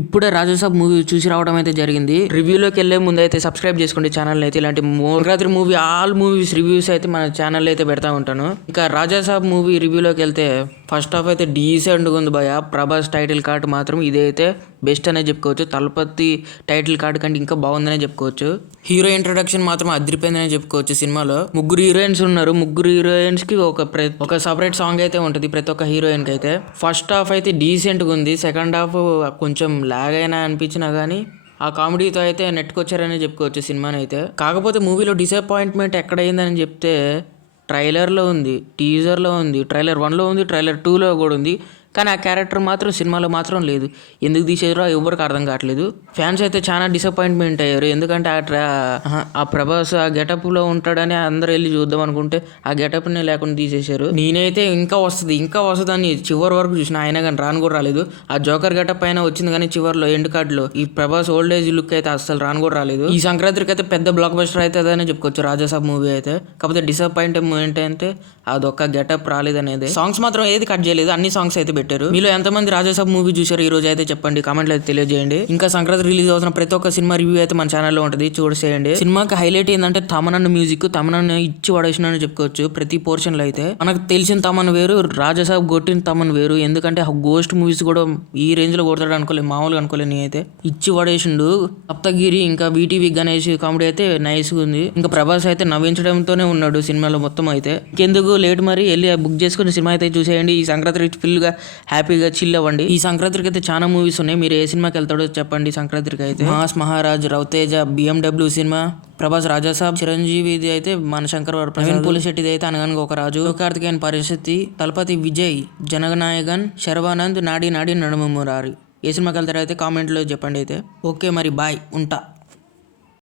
ఇప్పుడే రాజాసాబ్ మూవీ చూసి రావడం అయితే జరిగింది. రివ్యూలోకి వెళ్ళే ముందు అయితే సబ్స్క్రైబ్ చేసుకోండి ఛానల్ అయితే. ఇలాంటి Sankranti movie all movies reviews అయితే మన ఛానల్ అయితే పెడతా ఉంటాను. ఇంకా రాజాసాబ్ మూవీ రివ్యూలోకి వెళ్తే ఫస్ట్ హాఫ్ అయితే డీసెంట్గా ఉంది భయ. ప్రభాస్ టైటిల్ కార్డ్ మాత్రం ఇదైతే బెస్ట్ అనే చెప్పుకోవచ్చు. తలపతి టైటిల్ కార్డ్ కంటే ఇంకా బాగుందనే చెప్పుకోవచ్చు. హీరో ఇంట్రొడక్షన్ మాత్రం అదిరిపోయిందనే చెప్పుకోవచ్చు. సినిమాలో ముగ్గురు హీరోయిన్స్ ఉన్నారు. ముగ్గురు హీరోయిన్స్ కి ఒక సపరేట్ సాంగ్ అయితే ఉంటుంది ప్రతి ఒక్క హీరోయిన్ కి అయితే. ఫస్ట్ హాఫ్ అయితే డీసెంట్గా ఉంది. సెకండ్ హాఫ్ కొంచెం లాగ్ అయినా అనిపించినా కానీ ఆ కామెడీతో అయితే నెట్టుకొచ్చారని చెప్పుకోవచ్చు సినిమాని అయితే. కాకపోతే మూవీలో డిసప్పాయింట్మెంట్ ఎక్కడైందని చెప్తే ట్రైలర్లో ఉంది, టీజర్లో ఉంది, ట్రైలర్ 1లో ఉంది, ట్రైలర్ 2లో కూడా ఉంది. కానీ ఆ క్యారెక్టర్ మాత్రం సినిమాలో మాత్రం లేదు. ఎందుకు తీసేదో ఎవరికి అర్థం కావట్లేదు. ఫ్యాన్స్ అయితే చాలా డిసప్పాయింట్మెంట్ అయ్యారు. ఎందుకంటే ఆ ప్రభాస్ ఆ గెటప్లో ఉంటాడని అందరూ వెళ్ళి చూద్దాం అనుకుంటే ఆ గెటప్ని లేకుండా తీసేశారు. నేనైతే ఇంకా వస్తుంది అని చివరి వరకు చూసిన, అయినా కానీ రాను కూడా రాలేదు. ఆ జోకర్ గెటప్ అయినా వచ్చింది కానీ చివరిలో ఎండ్ కార్డ్లో ఈ ప్రభాస్ ఓల్డ్ ఏజ్ లుక్ అయితే అస్సలు రాను కూడా రాలేదు. ఈ సంక్రాంతికి అయితే పెద్ద బ్లాక్ బస్టర్ అయితే అనే చెప్పుకోవచ్చు రాజాసాబ్ మూవీ అయితే. కాకపోతే డిసప్పాయింట్మెంట్ అంటే అదొక్క గెటప్ రాలేదనేది. సాంగ్స్ మాత్రం ఏది కట్ చేయలేదు, అన్ని సాంగ్స్ అయితే పెట్టారు. మీలో ఎంతమంది రాజాసాబ్ మూవీ చూసారు ఈ రోజు అయితే చెప్పండి, కామెంట్లో అయితే తెలియజేయండి. ఇంకా సంక్రాంతి రిలీజ్ అవుతున్న ప్రతి ఒక్క సినిమా రివ్యూ అయితే మన ఛానల్లో ఉంటుంది, చూసేయండి. సినిమాకి హైలైట్ ఏంటంటే తమనన్న మ్యూజిక్, తమనన్న ఇచ్చి పడేసినని చెప్పుకోవచ్చు ప్రతి పోర్షన్ లో అయితే. మనకు తెలిసిన తమన్ వేరు, రాజాసాబ్ కొట్టిన తమన్ వేరు. ఎందుకంటే గోస్ట్ మూవీస్ కూడా ఈ రేంజ్ లో కొడతాడు అనుకోలేదు, మామూలుగా అనుకోలేదు. నేనైతే ఇచ్చి పడేసిండు. సప్తగిరి ఇంకా వీటీవీ గణేష్ కామెడీ అయితే నైస్ గా ఉంది. ఇంకా ప్రభాస్ అయితే నవ్వించడంతోనే ఉన్నాడు సినిమాలో మొత్తం అయితే. ఇంకెందుకు లేట్ మరి వెళ్ళి బుక్ చేసుకుని సినిమా అయితే చూసేయండి. ఈ సంక్రాంతి ఫుల్ గా హ్యాపీగా చిల్ అవ్వండి. ఈ సంక్రాంతికి అయితే చాలా మూవీస్ ఉన్నాయి. మీరు ఏ సినిమాకి వెళ్తాడో చెప్పండి. సంక్రాంతికి అయితే mass, Maharaj, Raviteja, BMW cinema, Prabhas, Rajasaab, చిరంజీవిది అయితే మన శంకర్ వరప్రసాద్, పోలిశెట్టిది అయితే అనగానికి ఒక రాజు, కార్తికేయన్ పరిస్థితి, తలపతి విజయ్, జననాయగన్, శర్వానంద్, నాడి నాడి నడుమ మురారి. ఏ సినిమాకి వెళ్తారో అయితే కామెంట్లో చెప్పండి అయితే. ఓకే మరి బాయ్, ఉంటా.